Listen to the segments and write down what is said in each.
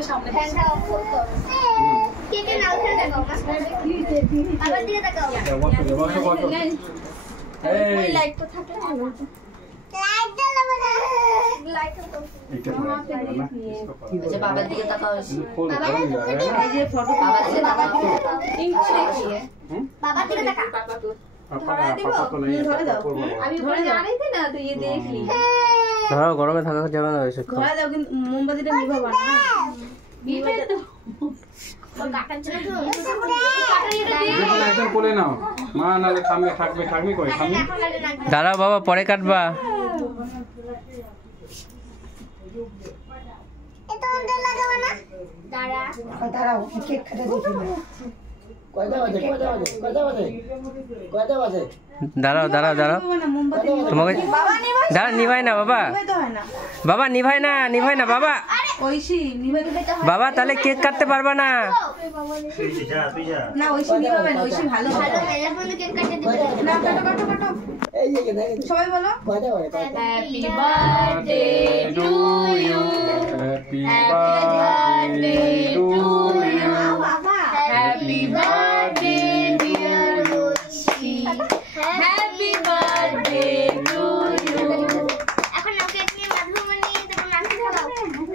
একটু সামনে ফ্যানটা অফ করতে হবে। কে নাও খেলে দেখো আবার দিয়ে দেখো এই লাইট তো থাকলে ভালো হতো। লাইট জ্বালাবো না, লাইট তো এটা তো আচ্ছা বাবার দিকে তাকাও। এই যে ফটো বাবার দিকে তাকাও। বাবা দিকে দেখা পাপা তো পাপা তো নেই ধরে দাও করব আমি ধরে জানাই থে না তো ये देख ली ধরো গরমে থাকা যাবে না বেশি ধরে দাও কিন্তু মোমবাতিটা নিভাবা না বিবে তো ওর কাটার জন্য তো দেখুন একদম কোলে নাও মা নালে থাকবে কই সামনে এখন লাগে না দাঁড়াও বাবা পরে কাটবা এটা ওন্ডে লাগাবো না দাঁড়া দাঁড়াও কেক কাটা দেখি না কয়টা বাজে দাঁড়াও না মোমবাতি তোমাকে বাবা নিভাই দাঁড়া নিভাই না বাবা তো হয় না বাবা নিভাই না বাবা ঐশী নিভাই তো বাবা তাহলে কেক কাটতে পারবা না না ঐশী নিভাবে না ঐশী ভালো ভালো মেলা বন্ধু কেক কাটে দিবে না কাটো এই যে দেখেন সবাই বলো কয়টা happy birthday to you happy birthday to you বাবা happy birthday dear Oishi happy birthday to you এখন না কেক নিয়ে মাধুমণি তারপর নাকি খাওয়াও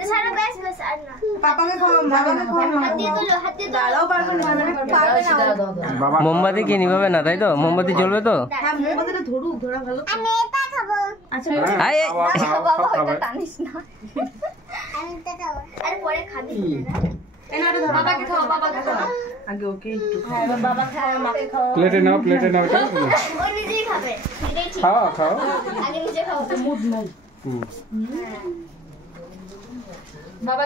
সারা বেশ আর না পাপাকে খাও বাবাকে খাও হাত দিয়ে দিলো হাত দিয়ে দাঁড়াও পারবে না পারবে না বাবা মোমবাতি কি নিভাবে না তাই তো মোমবাতি জ্বলবে তো হ্যাঁ মোমবাতিটা ধরা ভালো আমি এটা খাবো আচ্ছা আয় বাবা ওটা টানিস না আমি এটা খাবো আরে পরে খাবি না এনারে ধরো বাবাকে খাও আগে ওকে একটু হ্যাঁ বাবা খায় মাকে খাও প্লেটে নাও এটা ও নিজেই খাবে এটাই ঠিক খাও আগে নিজে খাও মুড নাই হুম বাবা